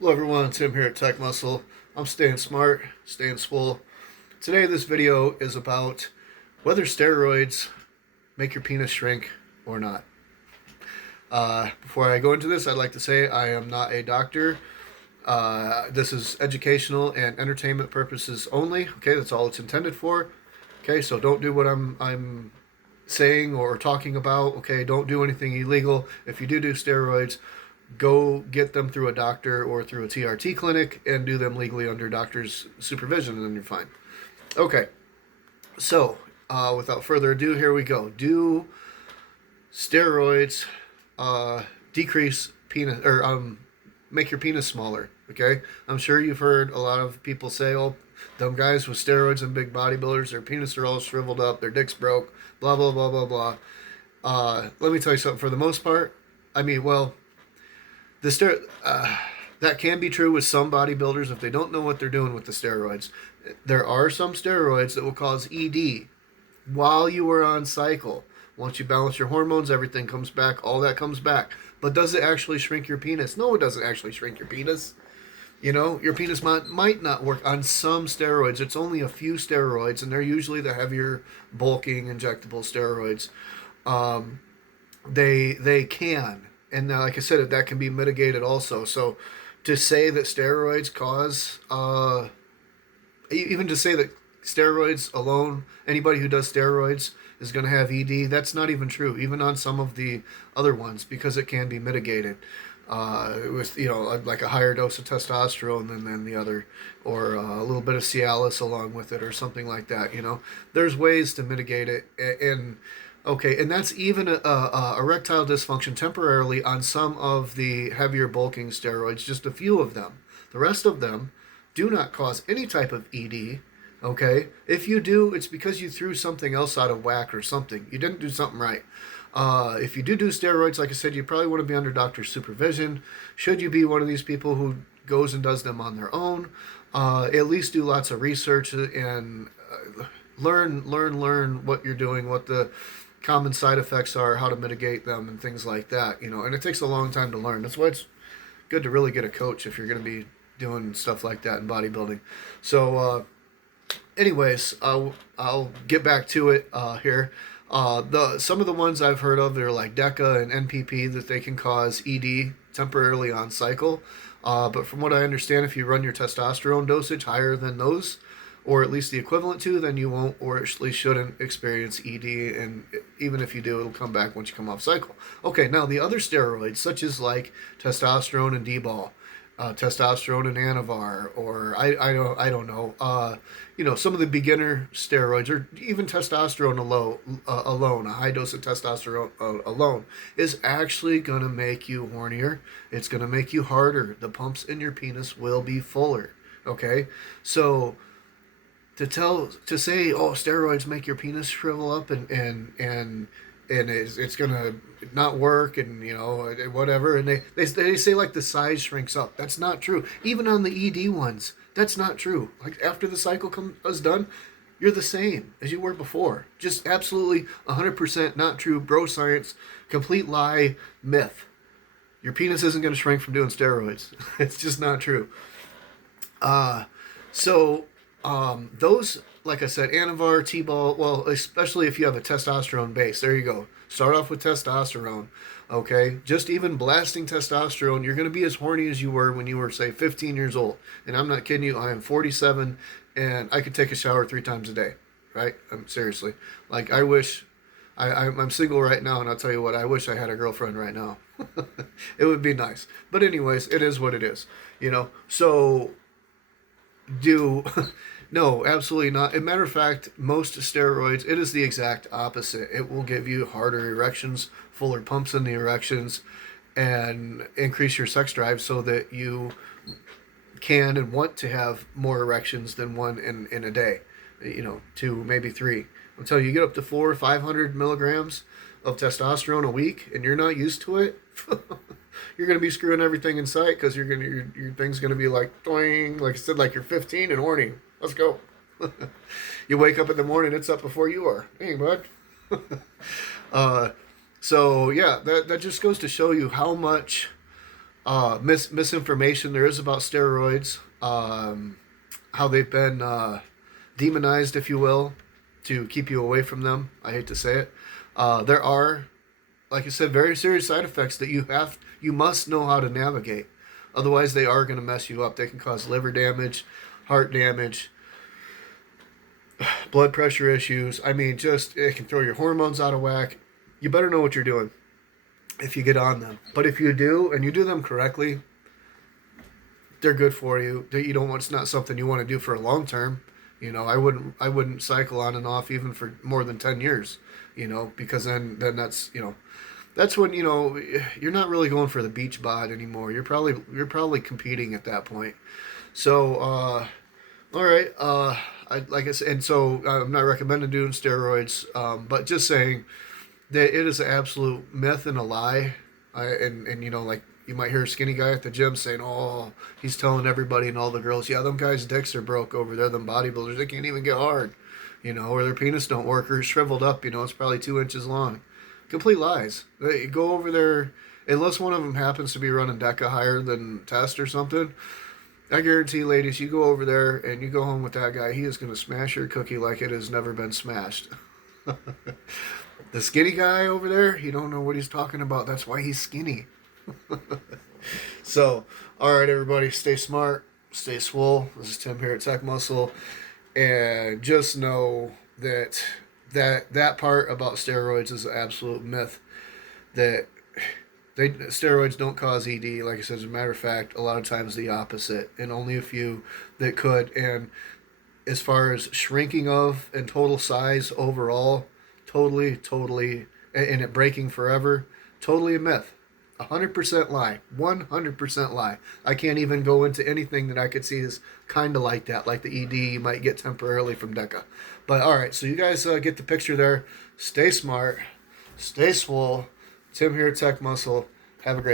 Hello everyone, Tim here at Tech Muscle. I'm staying smart, staying swole. Today this video is about whether steroids make your penis shrink or not. Before I go into this, I'd like to say I am not a doctor. This is educational and entertainment purposes only. Okay, that's all it's intended for. Okay, so don't do what I'm saying or talking about. Okay, don't do anything illegal. If you do steroids, go get them through a doctor or through a TRT clinic and do them legally under doctor's supervision, and then you're fine. Okay, so without further ado, here we go. Do steroids decrease penis or make your penis smaller? Okay, I'm sure you've heard a lot of people say, "Oh, them guys with steroids and big bodybuilders, their penis are all shriveled up, their dicks broke, blah blah blah blah blah." Let me tell you something. For the most part, I mean, well, the that can be true with some bodybuilders if they don't know what they're doing with the steroids. There are some steroids that will cause ED while you are on cycle. Once you balance your hormones, everything comes back, all that comes back. But does it actually shrink your penis? No, it doesn't actually shrink your penis. You know, your penis might not work on some steroids. It's only a few steroids, and they're usually the heavier, bulking, injectable steroids. Um, they can, and like I said, that can be mitigated also. So to say that steroids cause even to say that steroids alone, anybody who does steroids is going to have ED, that's not even true, even on some of the other ones, because it can be mitigated with, like a higher dose of testosterone than the other, or a little bit of Cialis along with it, or something like that. There's ways to mitigate it. And okay, and that's even a erectile dysfunction temporarily on some of the heavier bulking steroids, just a few of them. The rest of them do not cause any type of ED. Okay, if you do, it's because you threw something else out of whack or something. You didn't do something right. If you do steroids, like I said, you probably want to be under doctor's supervision. Should you be one of these people who goes and does them on their own, at least do lots of research and learn what you're doing, what the common side effects are, how to mitigate them, and things like that. And it takes a long time to learn. That's why it's good to really get a coach if you're going to be doing stuff like that in bodybuilding. So, anyways, I'll get back to it here. Some of the ones I've heard of, they're like DECA and NPP, that they can cause ED temporarily on cycle. But from what I understand, if you run your testosterone dosage higher than those, or at least the equivalent to, then you won't, or at least shouldn't, experience ED. And even if you do, it'll come back once you come off cycle. Okay, now the other steroids, such as like testosterone and D-ball, testosterone and Anavar, or I don't know. Some of the beginner steroids, or even testosterone alone, a high dose of testosterone alone, is actually going to make you hornier. It's going to make you harder. The pumps in your penis will be fuller. Okay, so to say, oh, steroids make your penis shrivel up and it's gonna not work, and whatever, and they say like the size shrinks up. That's not true. Even on the ED ones, that's not true. Like after the cycle is done, you're the same as you were before. Just absolutely 100% not true. Bro science, complete lie, myth. Your penis isn't going to shrink from doing steroids. It's just not true. So those, like I said, Anavar, T-ball, well, especially if you have a testosterone base, there you go. Start off with testosterone, okay? Just even blasting testosterone, you're going to be as horny as you were when you were, say, 15 years old. And I'm not kidding you, I am 47, and I could take a shower 3 times a day, right? Seriously. Like, I wish, I'm single right now, and I'll tell you what, I wish I had a girlfriend right now. It would be nice. But anyways, it is what it is, So do no, absolutely not. As a matter of fact, most steroids, it is the exact opposite. It will give you harder erections, fuller pumps in the erections, and increase your sex drive so that you can and want to have more erections than one in a day. 2, maybe 3. I'm telling you, you get up to 400 or 500 milligrams of testosterone a week and you're not used to it. You're going to be screwing everything in sight, because your thing's going to be like, doing, like I said, like you're 15 and horny. Let's go. You wake up in the morning, it's up before you are. Hey, bud. So yeah, that just goes to show you how much Misinformation there is about steroids, how they've been demonized, if you will, to keep you away from them. I hate to say it. There are, like I said, very serious side effects that you must know how to navigate. Otherwise, they are going to mess you up. They can cause liver damage, heart damage, blood pressure issues. I mean, just it can throw your hormones out of whack. You better know what you're doing if you get on them. But if you do, and you do them correctly, they're good for you. You don't want, it's not something you want to do for a long term. You know, I wouldn't cycle on and off even for more than 10 years, you know, because then that's, you know, that's when, you know, you're not really going for the beach bod anymore. You're probably competing at that point. So, all right, like I said, and so I'm not recommending doing steroids, but just saying that it is an absolute myth and a lie. And you know, like you might hear a skinny guy at the gym saying, "Oh, he's telling everybody and all the girls, yeah, them guys' dicks are broke over there. Them bodybuilders, they can't even get hard, you know, or their penis don't work or shriveled up. You know, it's probably 2 inches long." Complete lies. They go over there unless one of them happens to be running DECA higher than test or something. I guarantee, ladies, you go over there and you go home with that guy, he is going to smash your cookie like it has never been smashed. The skinny guy over there, he don't know what he's talking about. That's why he's skinny. So, all right, everybody, stay smart, stay swole. This is Tim here at Tech Muscle, and just know that part about steroids is an absolute myth. That steroids don't cause ED. Like I said, as a matter of fact, a lot of times the opposite, and only a few that could. And as far as shrinking of and total size overall, totally, and it breaking forever, totally a myth. 100% lie. 100% lie. I can't even go into anything that I could see is kind of like that, like the ED you might get temporarily from DECA. But all right, so you guys get the picture there. Stay smart, stay swole. Tim here at Tech Muscle. Have a great